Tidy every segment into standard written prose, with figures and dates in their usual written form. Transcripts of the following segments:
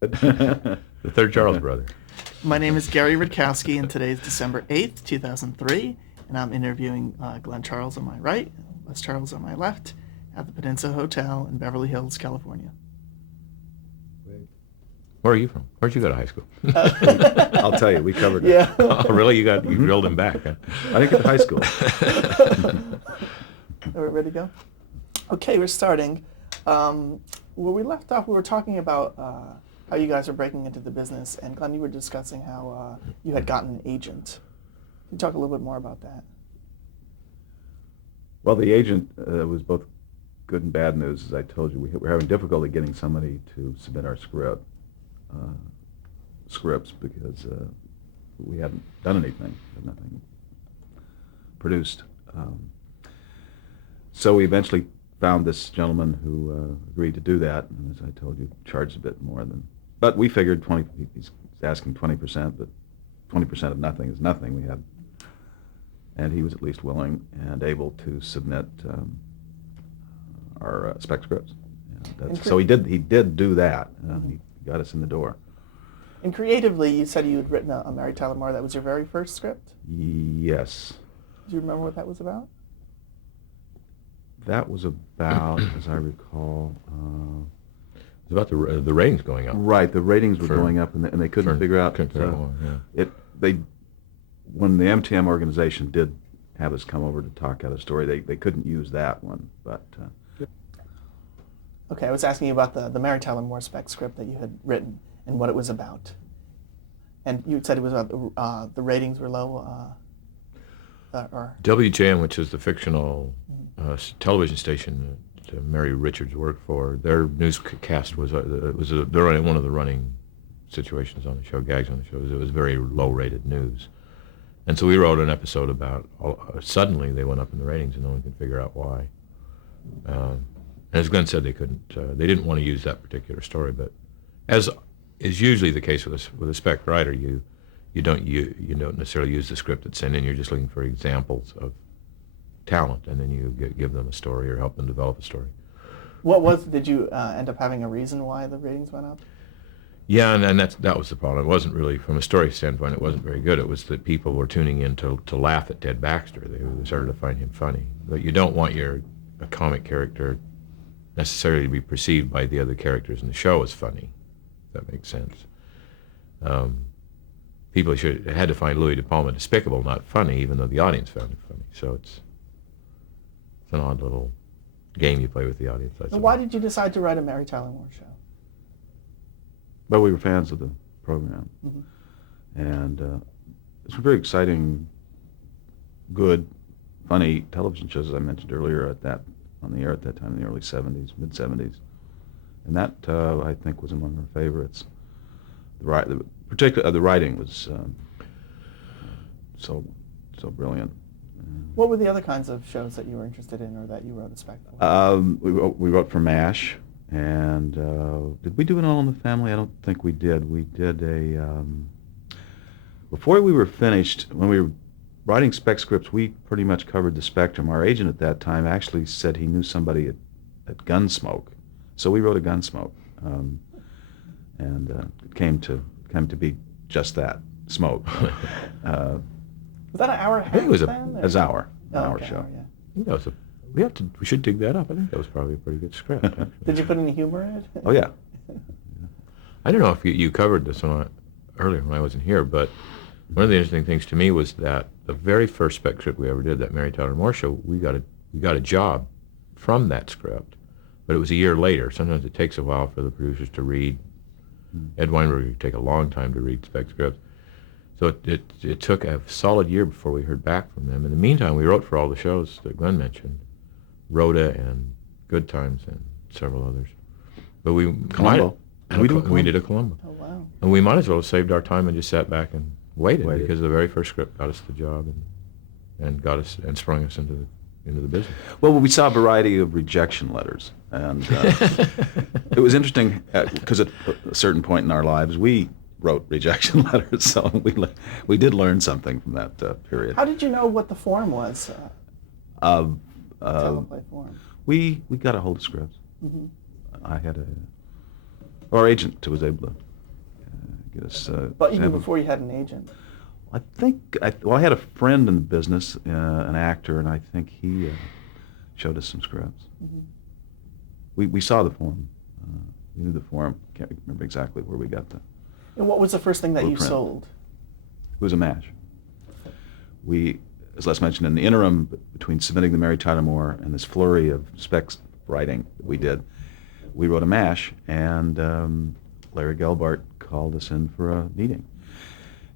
The third Charles brother. My name is Gary Rudkowski, and today is December 8th, 2003, and I'm interviewing Glen Charles on my right, Les Charles on my left, at the Peninsula Hotel in Beverly Hills, California. Where are you from? Where'd you go to high school? I'll tell you, we covered it. Yeah. Oh, really? You drilled him back, huh? I didn't get to high school. Are we ready to go? Okay, we're starting. Where we left off, we were talking about how you guys are breaking into the business, and Glenn, you were discussing how you had gotten an agent. Can you talk a little bit more about that? Well, the agent was both good and bad news. As I told you, we were having difficulty getting somebody to submit our scripts because we hadn't done anything, had nothing produced. So we eventually found this gentleman who agreed to do that, and as I told you, charged a bit more than. But we figured he's asking 20%, but 20% of nothing is nothing. And he was at least willing and able to submit our spec scripts. So he did do that. He got us in the door. And creatively, you said you had written a Mary Tyler Moore. That was your very first script? Yes. Do you remember what that was about? That was about, as I recall... It was about the ratings going up. Right, the ratings were going up, and they couldn't figure out... When the MTM organization did have us come over to talk out a story, they couldn't use that one, but... Okay, I was asking you about the Mary Tyler Moore spec script that you had written and what it was about. And you said it was about the ratings were low, or... WJM, which is the fictional television station that Mary Richards worked for, their newscast they're running one of the running situations on the show, gags on the show. It was very low-rated news. And so we wrote an episode about, suddenly they went up in the ratings and no one could figure out why. And as Glenn said, they didn't want to use that particular story, but as is usually the case with a spec writer, you don't necessarily use the script that's sent in. You're just looking for examples of talent, and then you give them a story or help them develop a story. Did you end up having a reason why the ratings went up? Yeah, and that was the problem. It wasn't really, from a story standpoint, it wasn't very good. It was that people were tuning in to laugh at Ted Baxter. They started to find him funny. But you don't want a comic character necessarily to be perceived by the other characters in the show as funny, if that makes sense. People had to find Louis De Palma despicable, not funny, even though the audience found him funny. So it's an odd little game you play with the audience. So why did you decide to write a Mary Tyler Moore show? Well, we were fans of the program, and it's a very exciting, good, funny television shows, as I mentioned earlier, on the air at that time in the early 70s, mid-70s. And that, I think, was among our favorites. Particularly, the writing was so brilliant. What were the other kinds of shows that you were interested in or that you wrote a spec for? We wrote for MASH, and did we do it All in the Family? I don't think we did. We did before we were finished, when we were writing spec scripts, we pretty much covered the spectrum. Our agent at that time actually said he knew somebody at Gunsmoke, so we wrote a Gunsmoke, and it came to be just that, smoke. Was that an hour and a half? I think it was an hour show. Yeah. We should dig that up. I think that was probably a pretty good script. Did you put any humor in it? Oh yeah. I don't know if you covered this one earlier when I wasn't here, but one of the interesting things to me was that the very first spec script we ever did, that Mary Tyler Moore show, we got a job from that script, but it was a year later. Sometimes it takes a while for the producers to read. Ed Weinberg would take a long time to read spec scripts. So it took a solid year before we heard back from them. In the meantime, we wrote for all the shows that Glenn mentioned, Rhoda and Good Times and several others. But we did a Columbo. Oh, wow. And we might as well have saved our time and just sat back and waited. Because the very first script got us the job and got us and sprung us into the business. Well, we saw a variety of rejection letters, and it was interesting because at a certain point in our lives, we wrote rejection letters, so we did learn something from that period. How did you know what the form was? Teleplay form. We got a hold of scripts. I had our agent was able to get us. But even before you had an agent. I think, I had a friend in the business, an actor, and I think he showed us some scripts. Mm-hmm. We saw the form. We knew the form. Can't remember exactly where we got the And what was the first thing that you blueprint. sold? It was a MASH. We, as Les mentioned, in the interim between submitting the Mary Tyler Moore and this flurry of specs writing that we did, we wrote a MASH, and Larry Gelbart called us in for a meeting.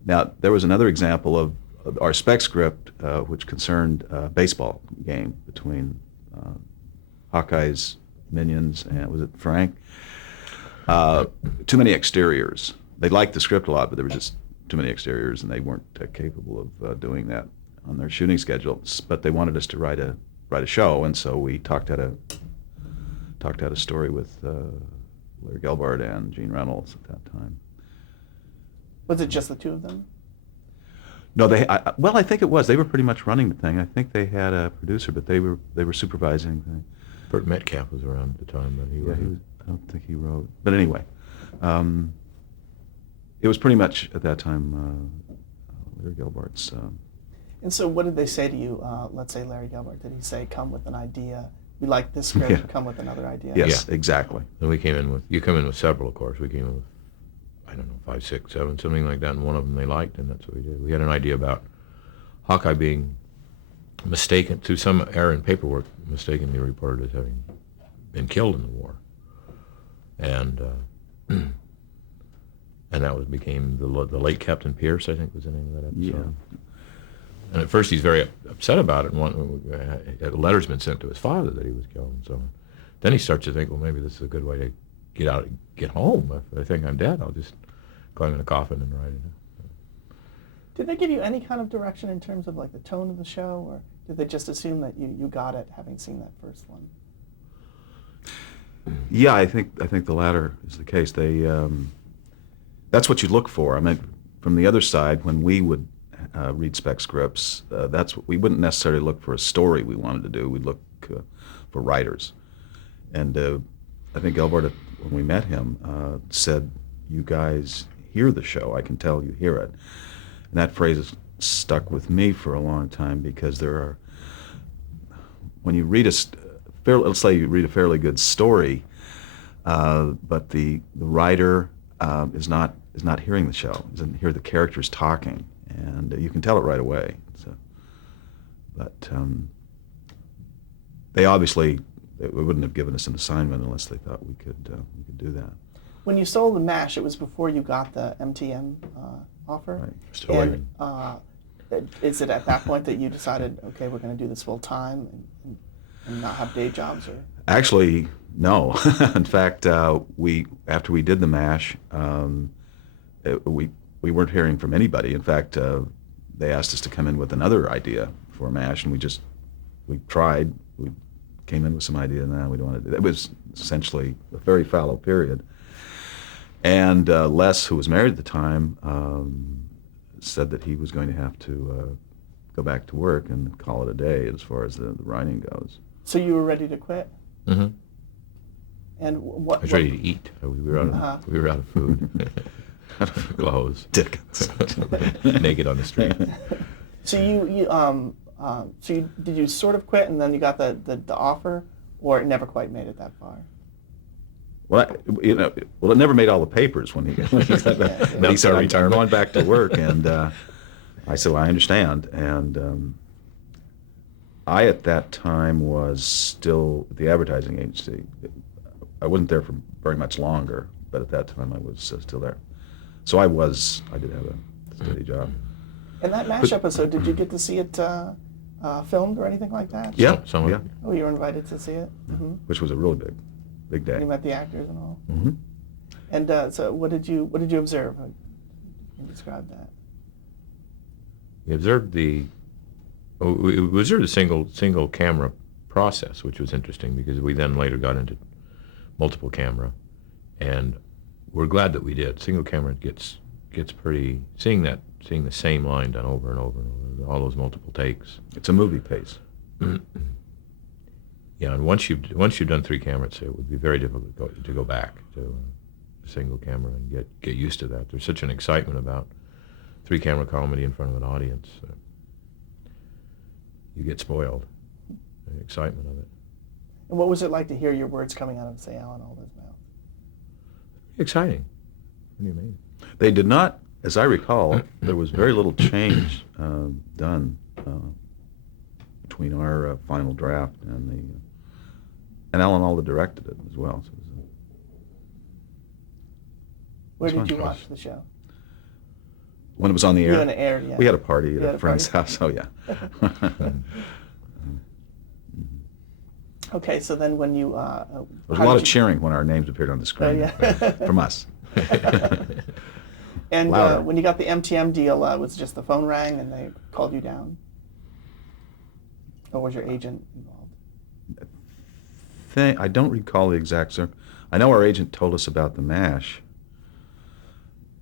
Now, there was another example of our spec script, which concerned a baseball game between Hawkeye's minions and, was it Frank? Too many exteriors. They liked the script a lot, but there were just too many exteriors, and they weren't capable of doing that on their shooting schedule. But they wanted us to write a show, and so we talked out a story with Larry Gelbart and Gene Reynolds at that time. Was it just the two of them? No, well, I think it was. They were pretty much running the thing. I think they had a producer, but they were supervising things. Burt Metcalf was around at the time, but he wasn't. I don't think he wrote. But anyway, it was pretty much at that time Larry Gelbart's. And so what did they say to you? Let's say Larry Gelbart, did he say, come with an idea? We like this script, come with another idea? Yes, Yeah. exactly. And we came in with, you come in with several, of course. We came in with, I don't know, 5, 6, 7, something like that, and one of them they liked, and that's what we did. We had an idea about Hawkeye being mistaken, through some error in paperwork, mistakenly reported as having been killed in the war. And and that became the late Captain Pierce, I think was the name of that episode. Yeah. And at first he's very upset about it, and a letter's been sent to his father that he was killed and so on. Then he starts to think, well, maybe this is a good way to get home. If I think I'm dead, I'll just climb in a coffin and write it. Did they give you any kind of direction in terms of like the tone of the show, or did they just assume that you got it having seen that first one? Yeah, I think the latter is the case. They that's what you look for. I mean, from the other side, when we would read spec scripts, that's what we wouldn't necessarily look for a story we wanted to do. We'd look for writers, and I think Gelbart, when we met him, said, "You guys hear the show. I can tell you hear it." And that phrase has stuck with me for a long time, because there are, when you read let's say you read a fairly good story, but the writer is not hearing the show, doesn't hear the characters talking, and you can tell it right away. So, but they obviously wouldn't have given us an assignment unless they thought we could do that. When you sold the MASH, it was before you got the MTM offer? Right. Still waiting. Is it at that point that you decided, okay, we're going to do this full time and not have day jobs? Or? Actually, no. In fact, after we did the MASH, we weren't hearing from anybody. In fact, they asked us to come in with another idea for MASH, and we tried. We came in with some idea, and we don't want to do that. It was essentially a very fallow period. And Les, who was married at the time, said that he was going to have to go back to work and call it a day as far as the writing goes. So you were ready to quit? Mm-hmm. And what? I was ready to eat. We were out of food, out of clothes, Dickens. naked on the street. So did you sort of quit and then you got the offer, or it never quite made it that far? Well, it never made all the papers when he said that. But he said, I'm going back to work, and I said, well, I understand. And I, at that time, was still at the advertising agency. I wasn't there for very much longer, but at that time I was still there. So I did have a steady job. And that MASH episode, did you get to see it filmed or anything like that? Yeah, Some yeah. Oh, you were invited to see it? Mm-hmm. Which was a really big day. You met the actors and all? Mm-hmm. And so what did you observe? Can you describe that? We observed the single camera process, which was interesting because we then later got into multiple camera, and we're glad that we did. Single camera gets pretty, seeing the same line done over and over and over, all those multiple takes. It's a movie pace. Yeah, and once you've done 3 cameras, it would be very difficult to go back to single camera and get used to that. There's such an excitement about 3-camera comedy in front of an audience. You get spoiled. The excitement of it. And what was it like to hear your words coming out of, say, Alan Alda's mouth? Exciting. What do you mean? They did not, as I recall, there was very little change done between our final draft and Alan Alda directed it as well. So it was, Where It's did you fun. watch the show? when it was on the You air, and it aired, yeah. we had a party You at had a a friend's party? house. Oh yeah. Okay, so then when you... There was a lot of cheering when our names appeared on the screen yeah. from us. And Louder. when you got the MTM deal, was it just the phone rang and they called you down? Or was your agent involved? I don't recall the exact I know our agent told us about the MASH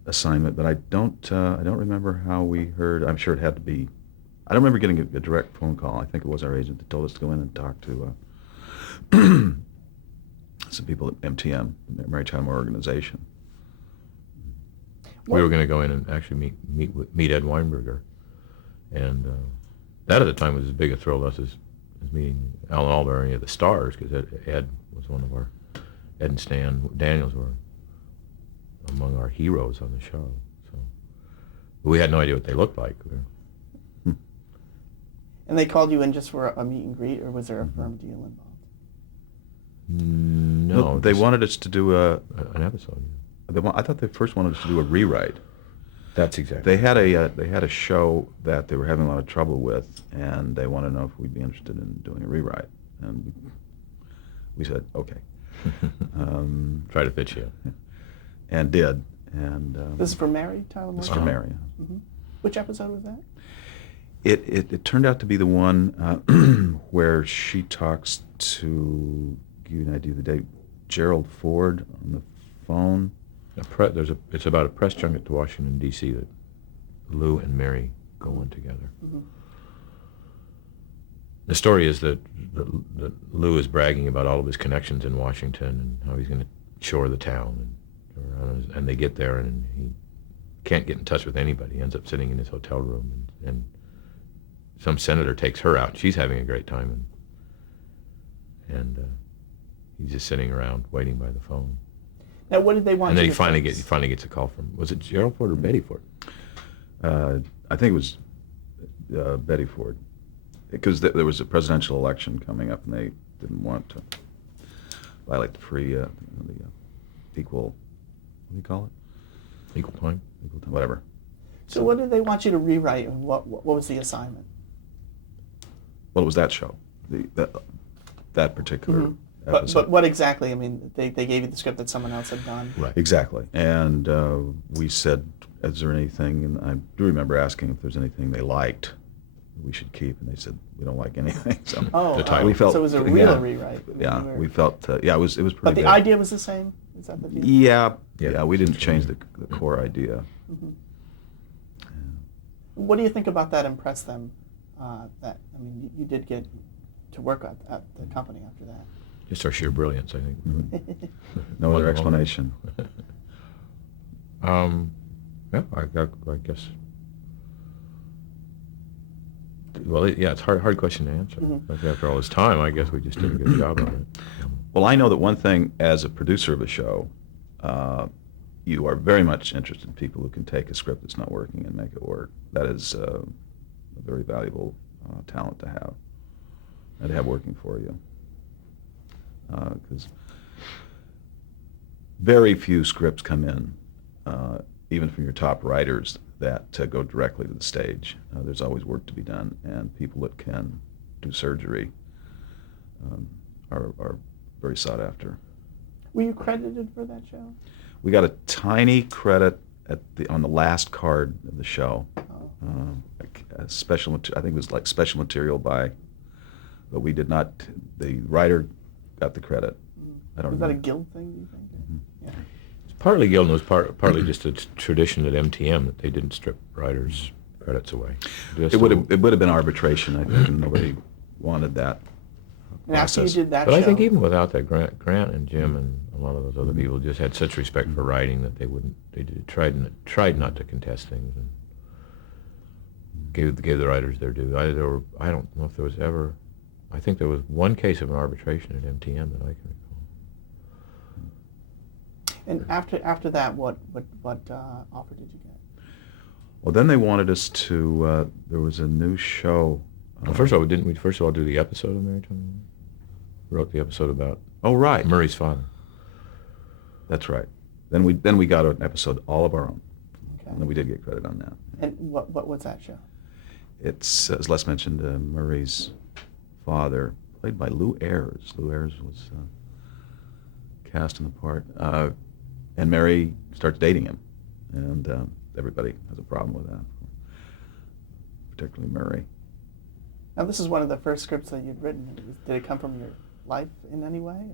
assignment, but I don't remember how we heard. I'm sure it had to be. I don't remember getting a direct phone call. I think it was our agent that told us to go in and talk to some people at MTM, the Maritime Organization. We were going to go in and actually meet Ed Weinberger, and that at the time was as big a thrill to us as meeting Alan Alda or any of the stars, because Ed was one of our, Ed and Stan Daniels were among our heroes on the show. So we had no idea what they looked like. And they called you in just for a meet and greet, or was there a firm deal involved? No, they just wanted us to do an episode. I thought they first wanted us to do a rewrite. That's exactly. They had a show that they were having a lot of trouble with, and they wanted to know if we'd be interested in doing a rewrite, and we said okay. Try to pitch you. And did. And This is for Mary Tyler Moore? Mr. Mary. Mm-hmm. Which episode was that? It turned out to be the one where she talks to, give you an idea of the date, Gerald Ford on the phone. It's about a press junket to Washington, D.C. that Lou and Mary go on together. Mm-hmm. The story is that Lou is bragging about all of his connections in Washington and how he's going to shore the town. And they get there and he can't get in touch with anybody. He ends up sitting in his hotel room and some senator takes her out. She's having a great time. And he's just sitting around waiting by the phone. Now, what did they want And then you he to finally gets a call from, was it Gerald Ford or Betty Ford? I think it was Betty Ford, because there was a presidential election coming up, and they didn't want to violate the free, the equal, what do you call it? Equal time? Equal time, whatever. So what did they want you to rewrite, and what was the assignment? Well, it was that show, that particular Mhm. episode. But what exactly? I mean, they gave you the script that someone else had done. Right. Exactly. And we said, is there anything, and I do remember asking if there's anything they liked we should keep, and they said, we don't like anything. So Oh, The title. we felt, so it was a real yeah, rewrite. Yeah, You were- we felt, it was pretty But the good. idea was the same? Is that the deal? Yeah, Yeah. we didn't change the core idea. Mhm. What do you think about that impressed them? You did get to work at the company after that. Just our sheer brilliance, I think. No other Wonderful. explanation. Yeah, I guess. Well, yeah, it's a hard question to answer. Mhm. Like after all this time, I guess we just did a good job of it. Well, I know that one thing, as a producer of a show, you are very much interested in people who can take a script that's not working and make it work. That is a very valuable talent to have, and to have working for you. Because very few scripts come in, even from your top writers, that go directly to the stage. There's always work to be done, and people that can do surgery are very sought after. Were you credited for that show? We got a tiny credit on the last card of the show. Oh. Like a special, I think it was like special material by, but we did not. The writer got the credit. I don't Was know. that a guild thing, do you think? Yeah. It's partly Gil, and it was partly just a tradition at MTM that they didn't strip writers' credits away. It would have been arbitration, I think, and nobody wanted that. And after you process. did that But show, I think even without that, Grant and Jim and a lot of those other people just had such respect for writing that tried not to contest things and gave the writers their due. I don't know if there was ever. I think there was one case of an arbitration at MTM that I can recall. And after that, what offer did you get? Well, then they wanted us to. There was a new show. Well, first of all, didn't we first of all do the episode of Mary Tyler Moore? Wrote the episode about Oh, right. Murray's father. That's right. Then we got an episode all of our own, Okay. and then we did get credit on that. And what was that show? It's, as Les mentioned, Murray's father, played by Lou Ayres. Lou Ayres was cast in the part. And Mary starts dating him, and everybody has a problem with that, particularly Murray. Now, this is one of the first scripts that you'd written. Did it come from your life in any way,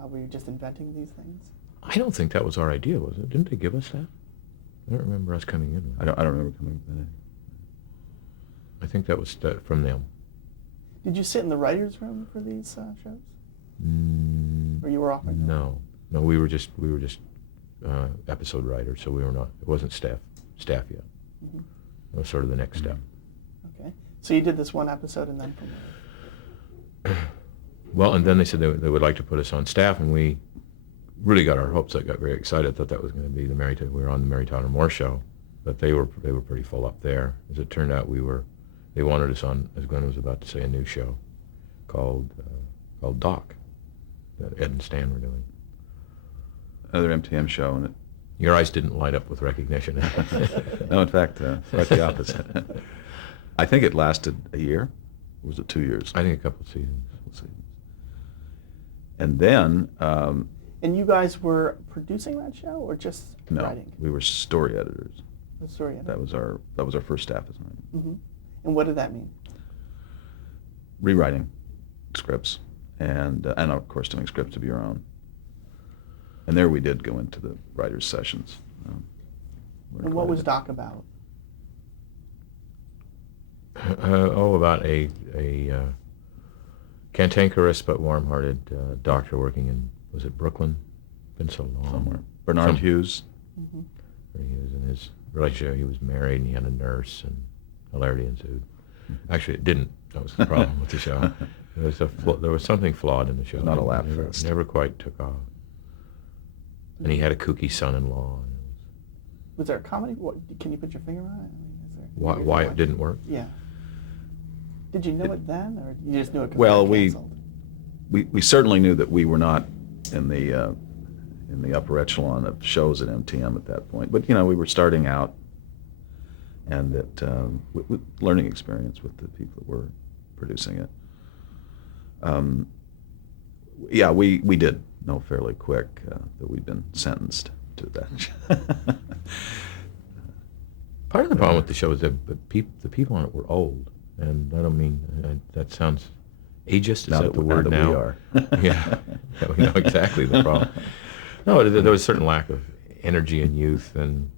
or were you just inventing these things? I don't think that was our idea, was it? Didn't they give us that? I don't remember us coming in with it. I don't remember coming up with that. I think that was from them. Did you sit in the writers' room for these shows, Mm, or you were off? no, we were just episode writers, so we were not. It wasn't staff yet. Mm-hmm. It was sort of the next step. Okay. So you did this one episode, and then from there. Well, and then they said they would like to put us on staff, and we really got our hopes. I got very excited. I thought that was going to be we were on the Mary Tyler Moore show, but they were pretty full up there. As it turned out, they wanted us on, as Glen was about to say, a new show called Doc that Ed and Stan were doing. Another MTM show, and Your eyes didn't light up with recognition. no, in fact, quite the opposite. I think it lasted a year. Or was it 2 years? I think a couple of seasons. Let's see. And then, And you guys were producing that show, or just no, writing? we were story editors. The story. Editor? That was our first staff assignment. Mm-hmm. And what did that mean? Rewriting scripts, and of course doing scripts of your own. And there we did go into the writers' sessions. And what was Doc about? About a cantankerous but warm-hearted doctor working in, was it Brooklyn? Been so long. Somewhere. Bernard Hughes. Mm-hmm. He was in his relationship. He was married and he had a nurse, and hilarity ensued. Actually, it didn't. That was the problem with the show. There was something flawed in the show. Not a laugh It fest. never quite took off. And he had a kooky son-in-law. Was there a comedy? Can you put your finger on it? I mean, is there, Why it didn't work? Yeah. Did you know it then, or you just knew it? 'Cause Well, it got we canceled? certainly knew that we were not in the upper echelon of shows at MTM at that point. But we were starting out, and that with learning experience with the people that were producing it. Yeah, we did know fairly quick that we'd been sentenced to that. Part of the problem with the show is that the people on it were old. And I don't mean, that sounds ageist, is Now that the that word we now? are. Yeah, we know exactly the problem. No, there was a certain lack of energy and youth and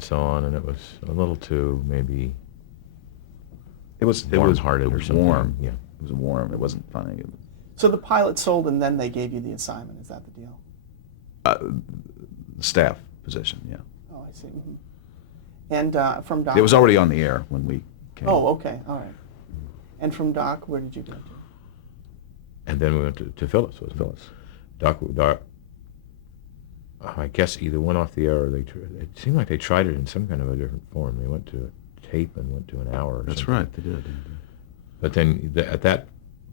so on, and it was a little too, maybe, It was warm-hearted or something. warm. Yeah. It was warm. It wasn't funny. So the pilot sold, and then they gave you the assignment. Is that the deal? Staff position, yeah. Oh, I see. Mm-hmm. And from Doc. It was already on the air when we came. Oh, okay, all right. And from Doc, where did you go to? And then we went to Phyllis, wasn't it? Phyllis. Doc, I guess either went off the air or it seemed like they tried it in some kind of a different form. They went to a tape and went to an hour or That's something. right, they did. But then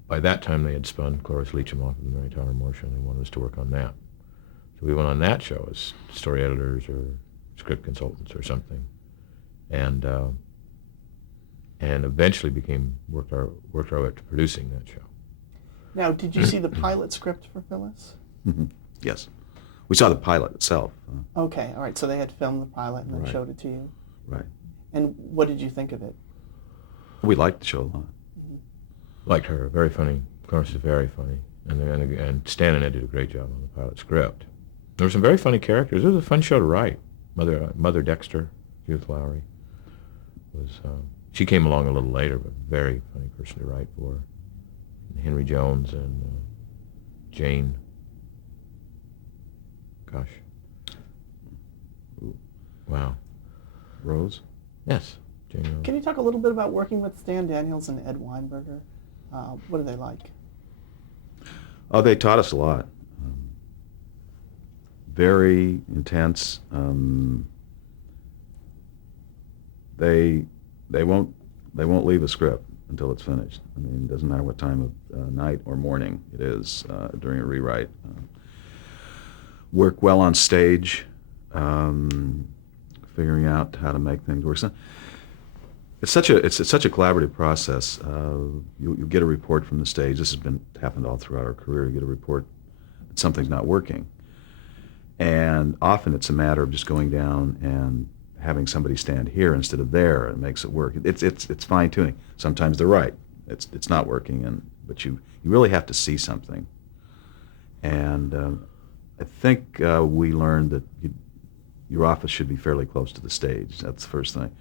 by that time they had spun Cloris Leacham off of the Mary Tyler Moore show, and they wanted us to work on that. So we went on that show as story editors or script consultants or something, and eventually worked our way up to producing that show. Now, did you see the pilot script for Phyllis? Yes. We saw the pilot itself. Okay, all right. So they had filmed the pilot and then Right. showed it to you. Right. And what did you think of it? We liked the show a lot. Liked her, very funny. Cloris is very funny, and Stan and Ed did a great job on the pilot script. There were some very funny characters. It was a fun show to write. Mother Dexter, Judith Lowry, was she came along a little later, but very funny person to write for. And Henry Jones and Jane. Gosh. Wow. Rose? Yes, Jane Rose. Can you talk a little bit about working with Stan Daniels and Ed Weinberger? What are they like? Oh, they taught us a lot. Very intense. They won't leave a script until it's finished. I mean, it doesn't matter what time of night or morning it is during a rewrite. Work well on stage, figuring out how to make things work. So it's such a collaborative process. You get a report from the stage. This has happened all throughout our career. You get a report that something's not working, and often it's a matter of just going down and having somebody stand here instead of there, and it makes it work. It's fine tuning. Sometimes they're right. It's not working, but you really have to see something. And I think we learned that your office should be fairly close to the stage. That's the first thing,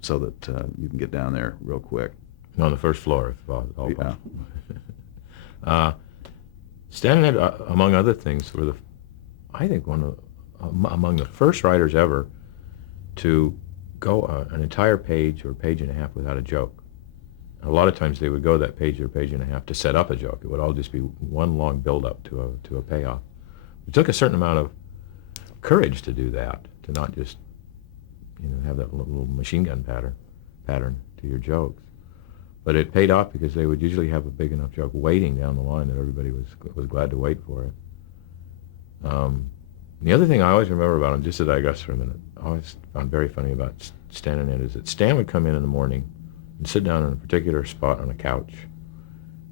so that you can get down there real quick. On the first floor, if all Yeah. possible. Stan and Ed, among other things, were I think among the first writers ever to go an entire page or page and a half without a joke. A lot of times they would go that page or page and a half to set up a joke. It would all just be one long build-up to a payoff. It took a certain amount of courage to do that, to not just have that little machine gun pattern to your jokes. But it paid off because they would usually have a big enough joke waiting down the line that everybody was glad to wait for it. The other thing I always remember about him, just to digress for a minute, I always found very funny about Stan and Ed, is that Stan would come in the morning and sit down in a particular spot on a couch,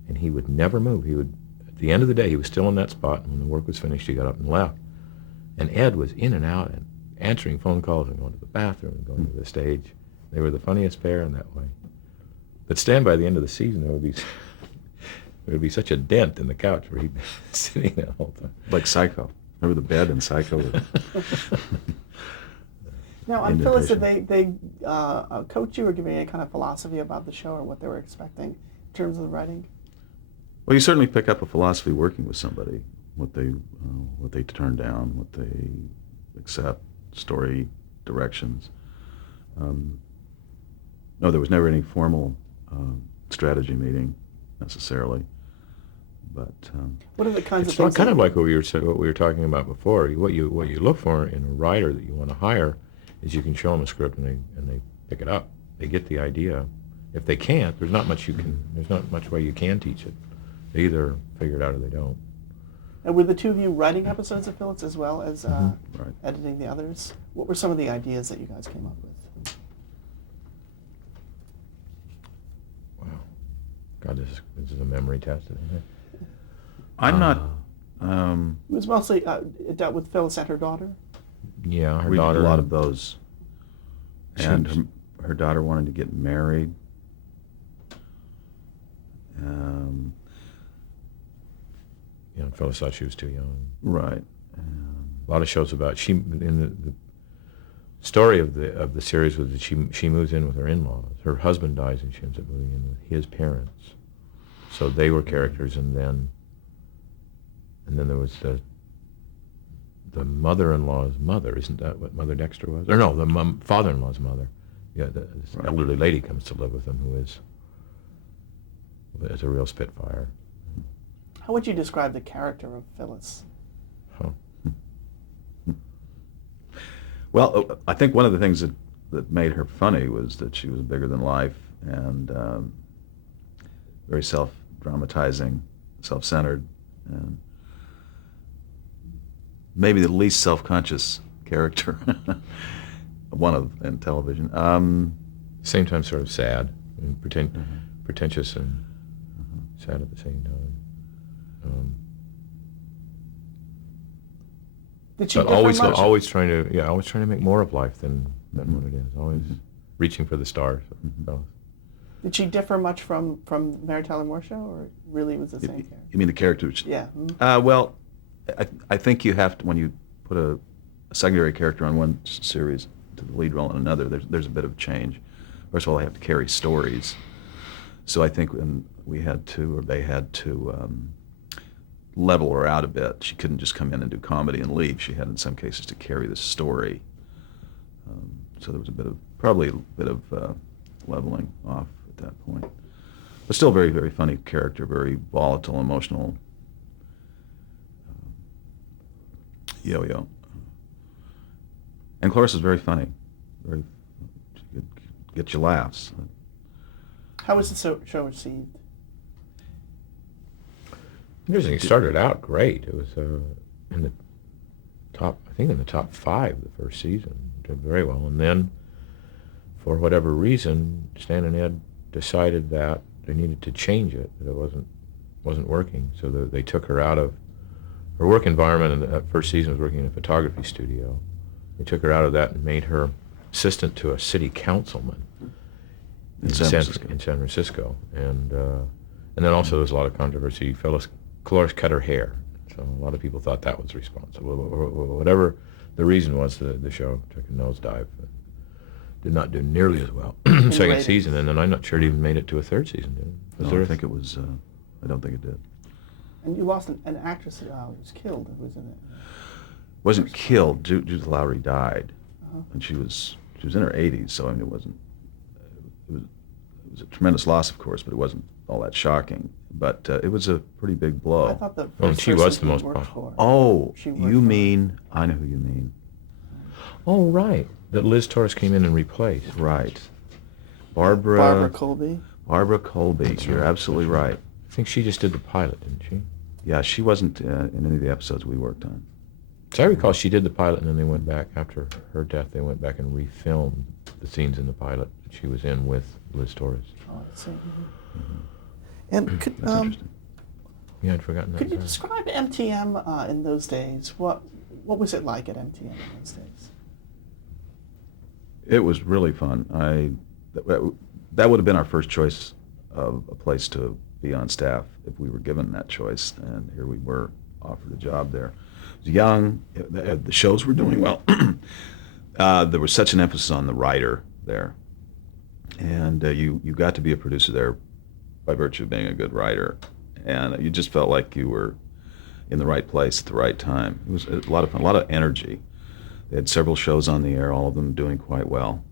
and he would never move. He would, at the end of the day, he was still in that spot, and when the work was finished, he got up and left. And Ed was in and out and answering phone calls and going to the bathroom and going to the stage. They were the funniest pair in that way. But Stan, by the end of the season, there would be such a dent in the couch where he'd be sitting there the whole time. Like Psycho. Remember the bed in Psycho? Now, on Phyllis, did they coach you or give you any kind of philosophy about the show or what they were expecting in terms of the writing? Well, you certainly pick up a philosophy working with somebody, what they turn down, what they accept, story directions. No, there was never any formal strategy meeting necessarily, but what are the kinds of it's things? kind of like what we were talking about before. What you look for in a writer that you want to hire is you can show them a script and they pick it up. They get the idea. If they can't, there's not much way you can teach it. They either figure it out or they don't. And were the two of you writing episodes of Phyllis as well as right. editing the others? What were some of the ideas that you guys came up with? Wow. God, this is a memory test, isn't it? I'm not. It was mostly it dealt with Phyllis and her daughter. Yeah, her We daughter. did a lot of those, and her daughter wanted to get married. Phyllis thought she was too young. Right. A lot of shows about the story of the series was that she moves in with her in-laws. Her husband dies and she ends up moving in with his parents. So they were characters, and then there was the mother-in-law's mother. Isn't that what Mother Dexter was? Or no, the father-in-law's mother. Yeah, this Right. elderly lady comes to live with him who is a real spitfire. How would you describe the character of Phyllis? Huh. Well, I think one of the things that made her funny was that she was bigger than life and very self-dramatizing, self-centered, and maybe the least self-conscious character in television. Same time, sort of sad and pretentious and sad at the same time. Did she But differ much? always trying to make more of life than what it is. Always reaching for the stars. So. Did she differ much from Mary Tyler Moore Show, or really it was the same character? You mean the character? Yeah. Well, I think you have to, when you put a secondary character on one series to the lead role in another, there's a bit of change. First of all, they have to carry stories. So I think we had to, or they had to, level her out a bit. She couldn't just come in and do comedy and leave. She had, in some cases, to carry the story. So there was probably a bit of leveling off at that point. But still very, very funny character, very volatile, emotional yo-yo. And Cloris is very funny. She could get you laughs. How was the show received? Interesting. It started out great. It was in the top, I think in the top 5 the first season. Did very well. And then, for whatever reason, Stan and Ed decided that they needed to change it, that it wasn't working. So they took her out of her work environment, and that first season was working in a photography studio. They took her out of that and made her assistant to a city councilman In San Francisco. In San Francisco. And then also there was a lot of controversy. Cloris cut her hair. So a lot of people thought that was responsible. Whatever the reason was, the show took a nosedive. Did not do nearly as well second ratings. season, and then I'm not sure it even made it to a third season, did it? No, I think it was, I don't think it did. And you lost an actress who was killed, who was in it. Wasn't killed. Judith Lowry died, Uh-huh. and she was in her 80s. So I mean, it was a tremendous loss, of course, but it wasn't all that shocking. But it was a pretty big blow. I thought the Oh, first she was person the he most worked popular. for. Oh, She worked you for- mean, I know who you mean. Oh, right. That Liz Torres came in and replaced. Right. Barbara Colby. Barbara Colby. That's You're right. absolutely right. I think she just did the pilot, didn't she? Yeah, she wasn't in any of the episodes we worked on. So I recall she did the pilot, and then they went back, after her death, they went back and refilmed the scenes in the pilot that she was in with Liz Torres. Oh, I see. And could That's interesting. Yeah, I'd forgotten that. could you part. describe MTM in those days? What was it like at MTM in those days? It was really fun. That would have been our first choice of a place to be on staff if we were given that choice, and here we were offered a job there. It was young. The shows were doing well. There was such an emphasis on the writer there, and you got to be a producer there by virtue of being a good writer, and you just felt like you were in the right place at the right time. It was a lot of fun, a lot of energy. They had several shows on the air, all of them doing quite well,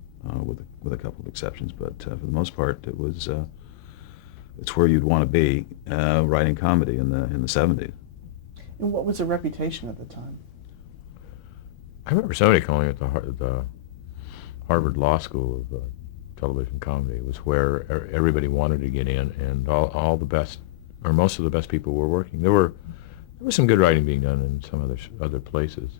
with a couple of exceptions. But for the most part, it's where you'd want to be writing comedy in the 70s. And what was the reputation at the time? I remember somebody calling it the Harvard Law School of television comedy. It was where everybody wanted to get in, and all the best, or most of the best people were working. There was some good writing being done in some other places,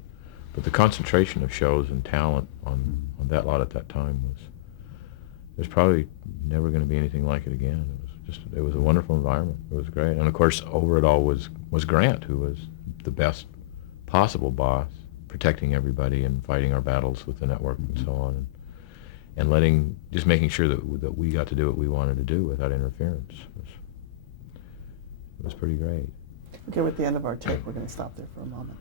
but the concentration of shows and talent on that lot at that time there's probably never going to be anything like it again. It was a wonderful environment. It was great, and of course over it all was Grant, who was the best possible boss, protecting everybody and fighting our battles with the network and so on, and just making sure that we got to do what we wanted to do without interference. It was pretty great. Okay, we're at the end of our tape. We're going to stop there for a moment.